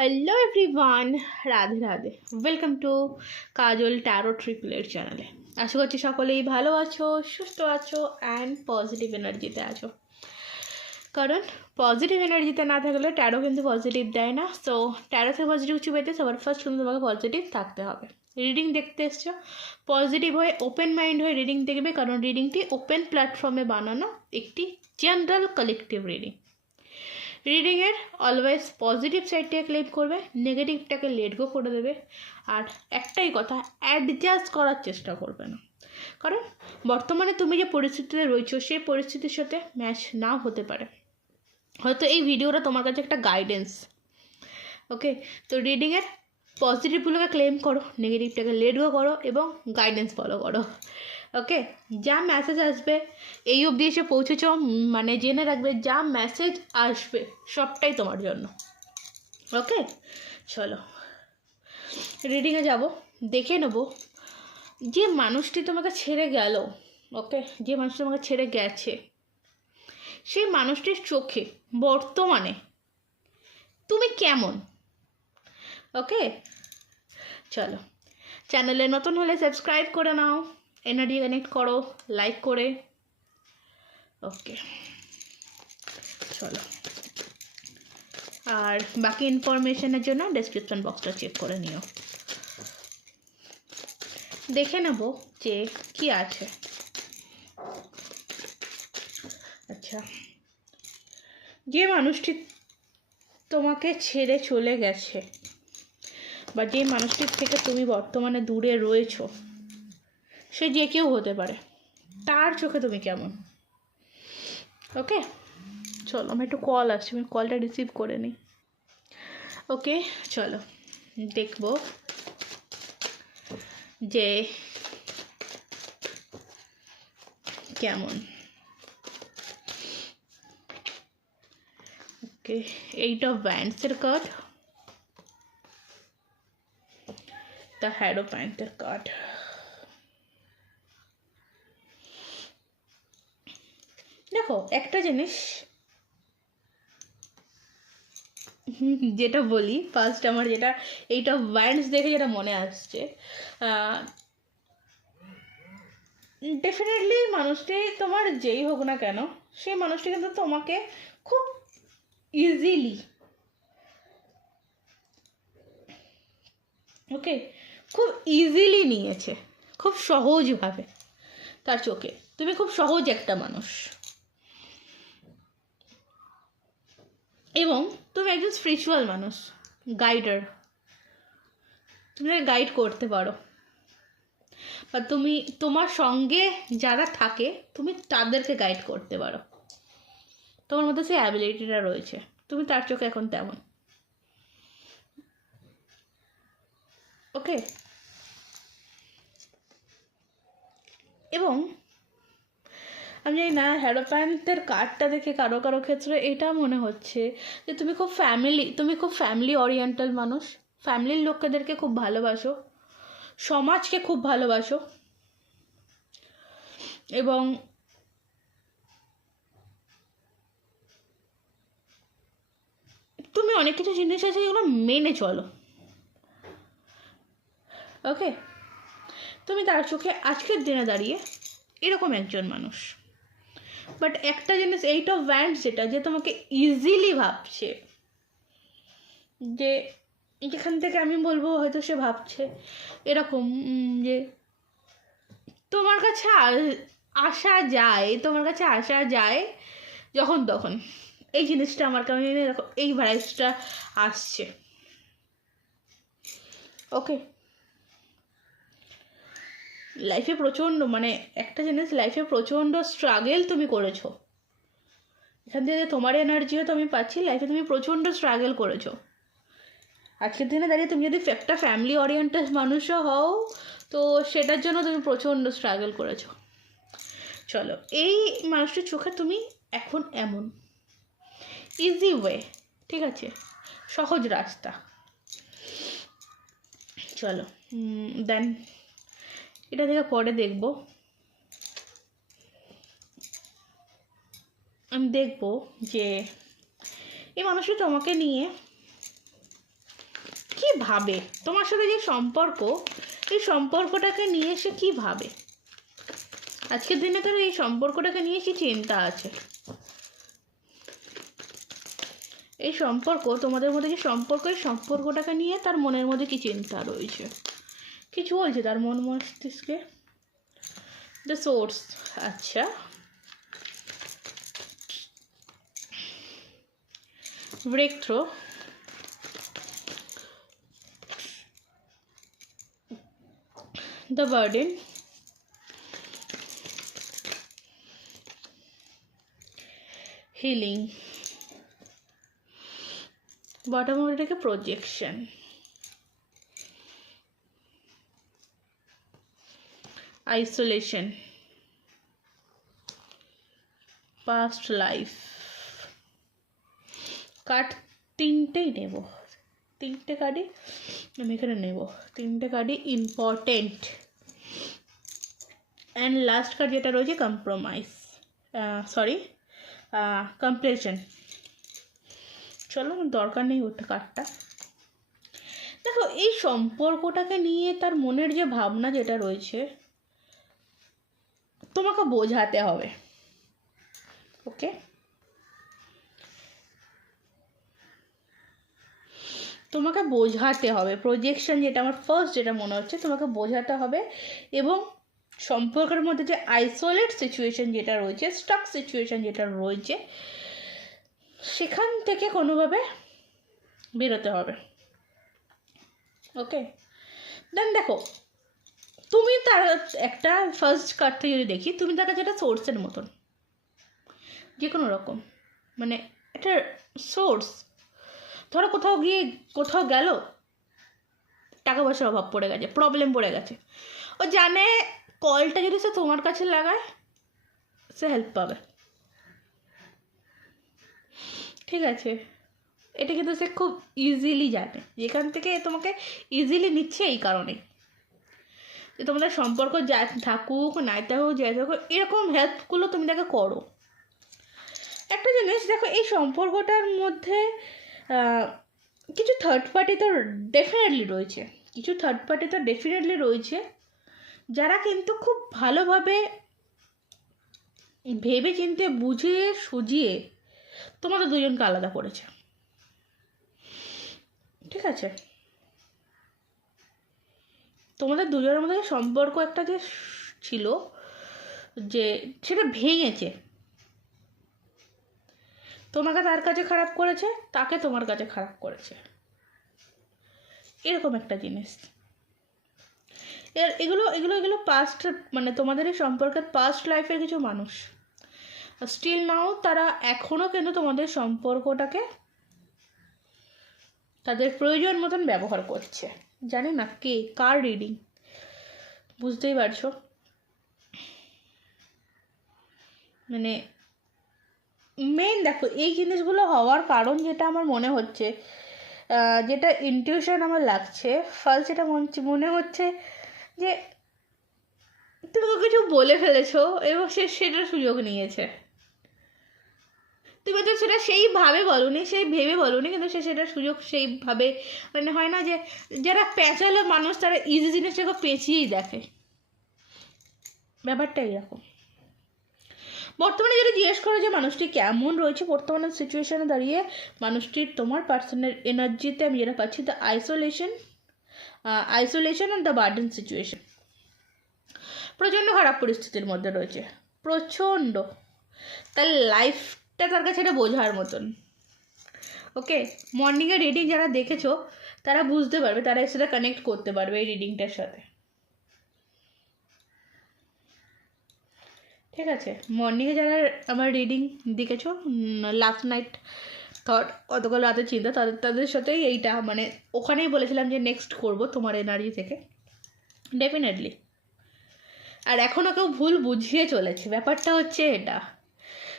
Hello everyone, Radhe Radhe. Welcome to Kajal tarot ট্রিপলের চ্যানেলে। আশা করছি সকলেই ভালো আছো, সুস্থ আছো অ্যান্ড পজিটিভ এনার্জিতে আছো। কারণ পজিটিভ এনার্জিতে না থাকলে ট্যারো কিন্তু পজিটিভ দেয় না। সো ট্যারো থেকে পজিটিভ কিছু পেতে সবার ফার্স্ট কিন্তু তোমাকে পজিটিভ থাকতে হবে। রিডিং দেখতে এসছো, পজিটিভ হয়ে ওপেন মাইন্ড হয়ে রিডিং দেখবে, কারণ রিডিংটি ওপেন প্ল্যাটফর্মে বানানো একটি জেনারেল কালেকটিভ রিডিং। রিডিংয়ের অলওয়েজ পজিটিভ সাইডটাকে ক্লেম করবে, নেগেটিভটাকে লেট গো করে দেবে। আর একটাই কথা, অ্যাডজাস্ট করার চেষ্টা করবে না, কারণ বর্তমানে তুমি যে পরিস্থিতিতে রয়েছো সেই পরিস্থিতির সাথে ম্যাচ নাও হতে পারে। হয়তো এই ভিডিওটা তোমার কাছে একটা গাইডেন্স। ওকে, তো রিডিংয়ের পজিটিভগুলোকে ক্লেম করো, নেগেটিভটাকে লেট গো করো এবং গাইডেন্স ফলো করো। ওকে, যা মেসেজ আসবে এই অবধি এসে পৌঁছেছ, মানে জেনে রাখবে যা মেসেজ আসবে সবটাই তোমার জন্য। ওকে, চলো রিডিংয়ে যাব। দেখে নেব যে মানুষটি তোমাকে ছেড়ে গেল, ওকে, যে মানুষটি তোমাকে ছেড়ে গেছে সেই মানুষটির চোখে বর্তমানে তুমি কেমন। ওকে, চলো চ্যানেলে নতুন হলে সাবস্ক্রাইব করে নাও, এনার্জি কানেক্ট করো লাইক করে। ওকে, চলো, আর বাকি ইনফরমেশনের জন্য ডেসক্রিপশন বক্সটা চেক করে নিও। দেখে নেব যে কি আছে। আচ্ছা, যে মানুষটি তোমাকে ছেড়ে চলে গেছে বা যে মানুষটির থেকে তুমি বর্তমানে দূরে রয়েছো, সে যে কেউ হতে পারে, তার চোখে তুমি কেমন। ওকে, চলো, আমার একটু কল আসছে, আমি কলটা রিসিভ করে নিই। ওকে, চলো দেখবো যে কেমন। ওকে, 8 of Wands এর কার্ড, দ্য হ্যারোপ্যান্ট এর কার্ড। দেখো একটা জিনিস যেটা বলি ফার্স্ট, আমার যেটা 8 of Wands দেখে যেটা মনে আসছে, ডেফিনেটলি মানুষটি তোমার যেই হোক না কেন, সেই মানুষটি কিন্তু তোমাকে খুব ইজিলি, ওকে, খুব ইজিলি নিয়েছে, খুব সহজভাবে। তার চোখে তুমি খুব সহজ একটা মানুষ এবং তুমি একজন স্পিরিচুয়াল মানুষ, গাইডার। তুমি গাইড করতে পারো বা তুমি তোমার সঙ্গে যারা থাকে তুমি তাদেরকে গাইড করতে পারো, তোমার মধ্যে সেই অ্যাবিলিটিটা রয়েছে। তুমি তার চোখে এখন তেমন। ওকে, এবং আমি জানি না হ্যারোপ্যান্টের কার্ডটা দেখে কারো কারো ক্ষেত্রে এটা মনে হচ্ছে যে তুমি খুব ফ্যামিলি ওরিয়েন্টাল মানুষ, ফ্যামিলির লোকেদেরকে খুব ভালোবাসো, সমাজকে খুব ভালোবাসো এবং তুমি অনেক কিছু জিনিস আছে যেগুলো মেনে চলো। ওকে, তুমি তার চোখে আজকের দিনে দাঁড়িয়ে এরকম একজন মানুষ। বাট একটা জিনিস 8 of Wands যেটা, যে তোমাকে ইজিলি ভাবছে, যে যেখান থেকে আমি বলবো হয়তো সে ভাবছে এরকম যে তোমার কাছে আসা যায়, তোমার কাছে আসা যায় যখন তখন। এই জিনিসটা আমার কারণে এই ভাইবসটা আসছে। ওকে, লাইফে প্রচণ্ড, মানে একটা জিনিস, লাইফে প্রচণ্ড স্ট্রাগেল তুমি করেছো, এখান থেকে তোমার এনার্জিও তো আমি পাচ্ছি। লাইফে তুমি প্রচণ্ড স্ট্রাগল করেছো। আজকের দিনে দাঁড়িয়ে তুমি যদি একটা ফ্যামিলি ওরিয়েন্টেড মানুষও হও, তো সেটার জন্য তুমি প্রচণ্ড স্ট্রাগল করেছো। চলো, এই মানুষটির চোখে তুমি এখন এমন ইজি ওয়ে, ঠিক আছে, সহজ রাস্তা। চলো দেন এটা থেকে পরে দেখবো, আমি দেখবো যে এই মানুষটি তোমাকে নিয়ে কি ভাবে তোমার সাথে যে সম্পর্ক, এই সম্পর্কটাকে নিয়ে সে কি ভাবে, আজকের দিনে তার এই সম্পর্কটাকে নিয়ে কি চিন্তা আছে। এই সম্পর্ক, তোমাদের মধ্যে যে সম্পর্ক, এই সম্পর্কটাকে নিয়ে তার মনের মধ্যে কি চিন্তা রয়েছে, কিছু বলছে তার মন মস্তিষ্কে। দ্য সোর্স, আচ্ছা breakthrough, the burden, healing, bottom of এটাকে projection, isolation, past life. Card তিনটেই নেব, তিনটে কার্ডই আমি এখানে নেব, তিনটে কার্ডই ইম্পর্টেন্ট। অ্যান্ড লাস্ট কার্ড যেটা রয়েছে কম্প্রোমাইজ, কমপ্লেশন। চলো দরকার নেই ওটা কার্ডটা। দেখো এই সম্পর্কটাকে নিয়ে তার মনের যে ভাবনা যেটা রয়েছে তোমাকে বোঝাতে হবে, ওকে? তোমাকে বোঝাতে হবে, প্রজেকশন যেটা আমার ফার্স্ট যেটা মনে হচ্ছে, তোমাকে বোঝাতে হবে। এবং সম্পর্কের মধ্যে যে আইসোলেট সিচুয়েশন যেটা রয়েছে, স্টাক সিচুয়েশন যেটা রয়েছে, সেখান থেকে কোনোভাবে বেরোতে হবে, ওকে? দেন দেখো, তুমি তার একটা ফার্স্ট কার্ডটা যদি দেখি, তুমি তার কাছে একটা সোর্সের মতন, যে কোনো রকম মানে একটা সোর্স। ধরো কোথাও গেল, টাকা পয়সার অভাব পড়ে গেছে, প্রবলেম পড়ে গেছে, ও জানে কলটা যদি সে তোমার কাছে লাগায় সে হেল্প পাবে, ঠিক আছে? এটা কিন্তু সে খুব ইজিলি জানে, যেখান থেকে তোমাকে ইজিলি নিচ্ছে এই কারণেই যে তোমাদের সম্পর্ক যা থাকুক নাই থাকুক, যাই থাকুক, এরকম হেল্পগুলো তুমি তাকে করো। একটা জিনিস দেখো, এই সম্পর্কটার মধ্যে কিছু থার্ড পার্টি তো ডেফিনেটলি রয়েছে, যারা কিন্তু খুব ভালোভাবে ভেবে চিন্তে বুঝিয়ে সুঝিয়ে তোমাদের দুজনকে আলাদা করেছে, ঠিক আছে? তোমাদের দুজনের মধ্যে সম্পর্ক একটা যে ছিল, যে সেটা ভেঙেছে, তোমাকে তার কাছে খারাপ করেছে, তাকে তোমার কাছে খারাপ করেছে, এরকম একটা জিনিস। এগুলো পাস্ট, মানে তোমাদের এই সম্পর্কের পাস্ট লাইফের কিছু মানুষ স্টিল নাও তারা এখনও কিন্তু তোমাদের সম্পর্কটাকে তাদের প্রয়োজন মতন ব্যবহার করছে। জানি না কে কার রিডিং, বুঝতেই পারছো? মানে মেন দেখো, এই জিনিসগুলো হওয়ার কারণ যেটা আমার মনে হচ্ছে, যেটা ইনটিউশন আমার লাগছে, ফার্স্ট যেটা মনে হচ্ছে যে তুমি কিছু বলে ফেলেছো এবং সে সেটার সুযোগ নিয়েছে। তুমি তো সেটা সেইভাবে বলোনি, সেই ভেবে বলোনি, কিন্তু সে সেটার সুযোগ সেইভাবে, মানে হয় না যে যারা পেঁচালো মানুষ তারা ইজি জিনিসটাকে পেঁচিয়েই দেখে, ব্যাপারটা এইরকম। বর্তমানে যদি জিজ্ঞেস করো যে মানুষটি কেমন রয়েছে বর্তমানে সিচুয়েশনে দাঁড়িয়ে, মানুষটির তোমার পার্সোনাল এনার্জিতে আমি যেটা পাচ্ছি, the isolation and the burden situation, প্রচণ্ড খারাপ পরিস্থিতির মধ্যে রয়েছে, প্রচণ্ড। তার লাইফটা তার কাছে এটা বোঝার মতন, ওকে? মর্নিংয়ের রিডিং যারা দেখেছো তারা বুঝতে পারবে, তারা এর সাথে কানেক্ট করতে পারবে এই রিডিংটার সাথে, ঠিক আছে? মর্নিংয়ে যারা আমার রিডিং দেখেছো, লাস্ট নাইট থট, গতকাল রাতে চিন্তা, তাদের সাথেই এইটা, মানে ওখানেই বলেছিলাম যে নেক্সট করব তোমার এনার্জি থেকে, ডেফিনেটলি। আর এখনও কেউ ভুল বুঝিয়ে চলেছে, ব্যাপারটা হচ্ছে এটা।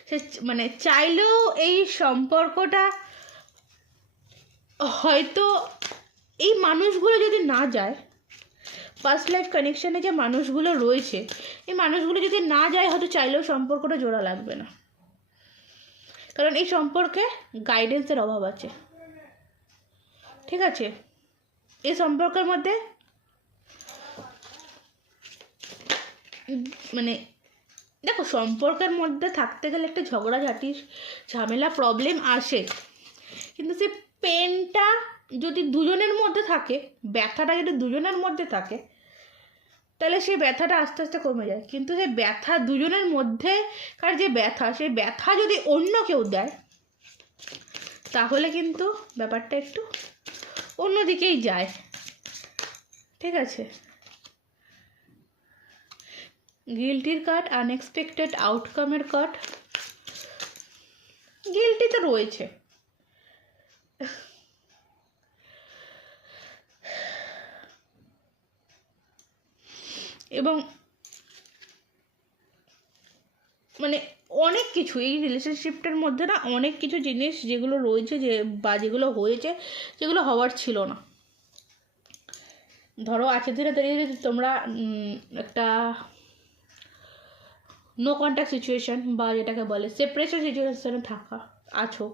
সে মানে চাইলেও এই সম্পর্কটা হয়তো, এই মানুষগুলো যদি না যায়, পাস্ট লাইফ কানেকশানে যে মানুষগুলো রয়েছে, এই মানুষগুলো যদি না যায়, হয়তো চাইলেও সম্পর্কটা জোড়া লাগবে না, কারণ এই সম্পর্কে গাইডেন্সের অভাব আছে, ঠিক আছে? এই সম্পর্কের মধ্যে মানে দেখো, সম্পর্কের মধ্যে থাকতে গেলে একটা ঝগড়াঝাটি, ঝামেলা, প্রবলেম আসে, কিন্তু সেই পেনটা যদি দুজনের মধ্যে থাকে, ব্যথাটা যদি দুজনের মধ্যে থাকে, তাহলে সেই ব্যথাটা আস্তে আস্তে কমে যায়। কিন্তু সেই ব্যথা দুজনের মধ্যেকার যে ব্যথা, সেই ব্যথা যদি অন্য কেউ দেয়, তাহলে কিন্তু ব্যাপারটা একটু অন্যদিকেই যায়। ঠিক আছে? গিল্টির কার্ড, আনএক্সপেক্টেড আউটকামের কার্ড। গিল্টি তো রয়েছে, এবং মানে অনেক কিছু এই রিলেশনশিপটার মধ্যে না, অনেক কিছু জিনিস যেগুলো রয়েছে, যে বা যেগুলো হয়েছে, যেগুলো হওয়ার ছিল না। ধরো আজকে ধীরে ধীরে যদি তোমরা একটা নো কন্ট্যাক্ট সিচুয়েশান, বা যেটাকে বলে সেপারেশন সিচুয়েশানে থাকা আছো,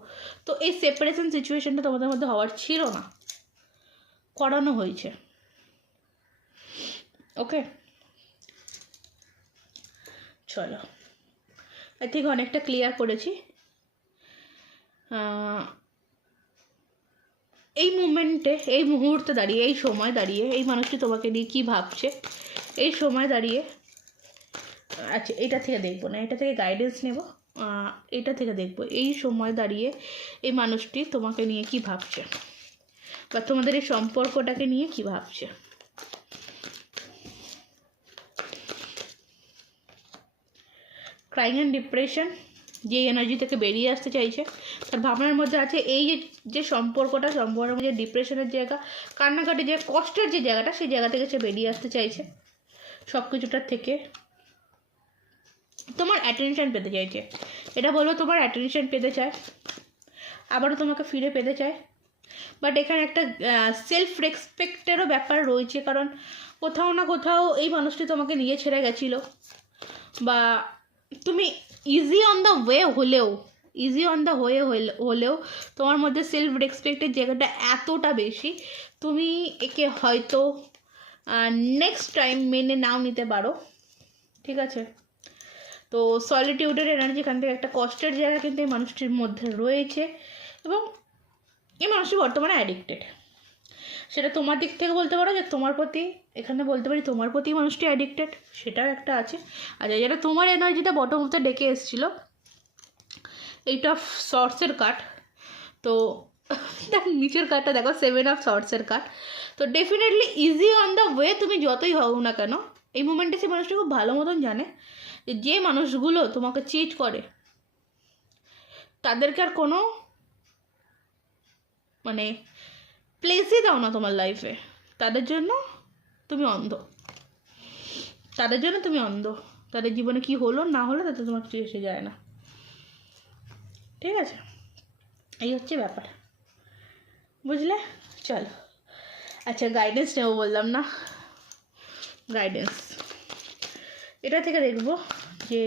তো এই সেপারেশন সিচুয়েশানটা তোমাদের মধ্যে হওয়ার ছিল না, করানো হয়েছে। ওকে, চলো, আই থিঙ্ক অনেকটা ক্লিয়ার করেছি। এই মুমেন্টে, এই মুহূর্তে দাঁড়িয়ে, এই সময় দাঁড়িয়ে এই মানুষটি তোমাকে নিয়ে কী ভাবছে, এই সময় দাঁড়িয়ে, আচ্ছা এটা থেকে দেখবো না, এটা থেকে গাইডেন্স নেব, এটা থেকে দেখবো এই সময় দাঁড়িয়ে এই মানুষটি তোমাকে নিয়ে কী ভাবছে, বা তোমাদের এই সম্পর্কটাকে নিয়ে কী ভাবছে। ক্রাইং অ্যান্ড ডিপ্রেশন, যে এনার্জি থেকে বেরিয়ে আসতে চাইছে, তার ভাবনার মধ্যে আছে এই যে সম্পর্কটা, সম্পর্কের মধ্যে ডিপ্রেশনের জায়গা, কান্নাকাটি, যে কষ্টের যে জায়গাটা, সেই জায়গা থেকে সে বেরিয়ে আসতে চাইছে, সব কিছুটার থেকে তোমার অ্যাটেনশন পেতে চাইছে। এটা বলবো, তোমার অ্যাটেনশন পেতে চায়, আবারও তোমাকে ফিরে পেতে চায়। বাট এখানে একটা সেলফ রেসপেক্টেরও ব্যাপার রয়েছে, কারণ কোথাও না কোথাও এই মানুষটি তোমাকে নিয়ে ছেড়ে গেছিলো, বা তুমি ইজি অন দ্য ওয়ে হলেও তোমার মধ্যে সেলফ রেসপেক্টের জায়গাটা এতটা বেশি, তুমি একে হয়তো নেক্সট টাইম মেনে নাও নিতে পারো। ঠিক আছে? তো সলিটিউডের এনার্জি, এখান থেকে একটা কষ্টের জায়গা কিন্তু এই মানুষটির মধ্যে রয়েছে, এবং এই মানুষটি বর্তমানে অ্যাডিক্টেড। সেটা তোমার দিক থেকে বলতে পারো যে তোমার প্রতি, এখানে বলতে পারি তোমার প্রতি মানুষটি অ্যাডিক্টেড, সেটাও একটা আছে। আচ্ছা, যেটা তোমার এনার্জিটা বটম অফ দ্য ডেকে এসেছিলো, এইটা শর্টসের কার্ড, তো নিচের কার্ডটা দেখো, 7 অফ শর্টসের কার্ড। তো definitely easy on the way তুমি যতই হও না কেন, এই মোমেন্টে সে মানুষটা খুব ভালো মতন জানে যে মানুষগুলো তোমাকে চিট করে, তাদেরকে আর কোনো মানে প্লেসই দাও না তোমার লাইফে, তাদের জন্য তুমি অন্ধ, তাদের জীবনে কি হলো না হলো তাতে তোমার কিছু এসে যায় না। ঠিক আছে? এই হচ্ছে ব্যাপার, বুঝলে? চলো, আচ্ছা গাইডেন্স নেবো বললাম না, গাইডেন্স এটা থেকে দেখবো যে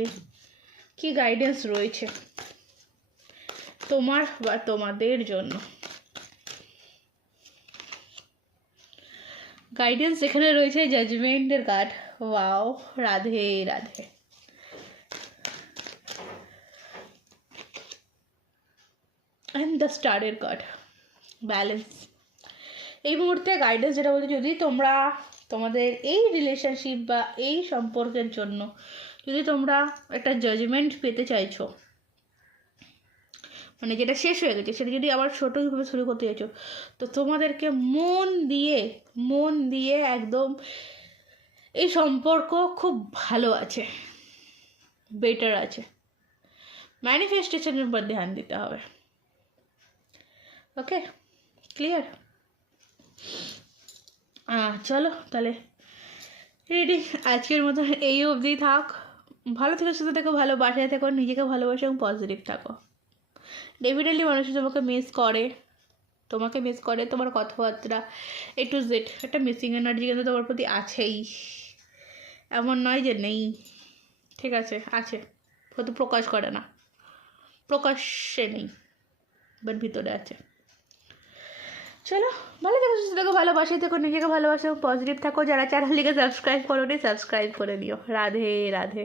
কি গাইডেন্স রয়েছে তোমার বা তোমাদের জন্য। গাইডেন্স এখানে রয়েছে জাজমেন্টের card. Wow, Radhe Radhe. And the স্টারের কার্ড, ব্যালেন্স। এই মুহূর্তে গাইডেন্স যেটা বলতে, যদি তোমরা তোমাদের এই রিলেশনশিপ বা এই সম্পর্কের জন্য যদি তোমরা একটা জাজমেন্ট পেতে চাইছো, মানে যেটা শেষ হয়ে গেছে সেটা যদি আবার ছোটোভাবে শুরু করতে চাইছো, তো তোমাদেরকে মন দিয়ে একদম এই সম্পর্ক খুব ভালো আছে, বেটার আছে, ম্যানিফেস্টেশনের উপর ধ্যান দিতে হবে। ওকে, ক্লিয়ার? চলো তাহলে রিডিং আজকের মতো এই অবধি থাক। ভালো থেকো, সুস্থ থেকো, ভালো বাসায় থেকো, নিজেকে ভালোবাসো এবং পজিটিভ থাকো। ডেফিনেটলি মানুষ তোমাকে মিস করে, তোমার কথাবার্তা এ টু জেড, একটা মিসিং এনার্জি কিন্তু তোমার প্রতি আছেই, এমন নয় যে নেই। ঠিক আছে, আছে, হয়তো প্রকাশ করে না, প্রকাশ্যে নেই, বাট ভিতরে আছে। চলো ভালো থেকো, সুস্থ থেকো, ভালোবাসে থেকো, নিজেকে ভালোবাসো, পজিটিভ থাকো। যারা চ্যানেলটিকে সাবস্ক্রাইব করো নি সাবস্ক্রাইব করে নিও। রাধে রাধে।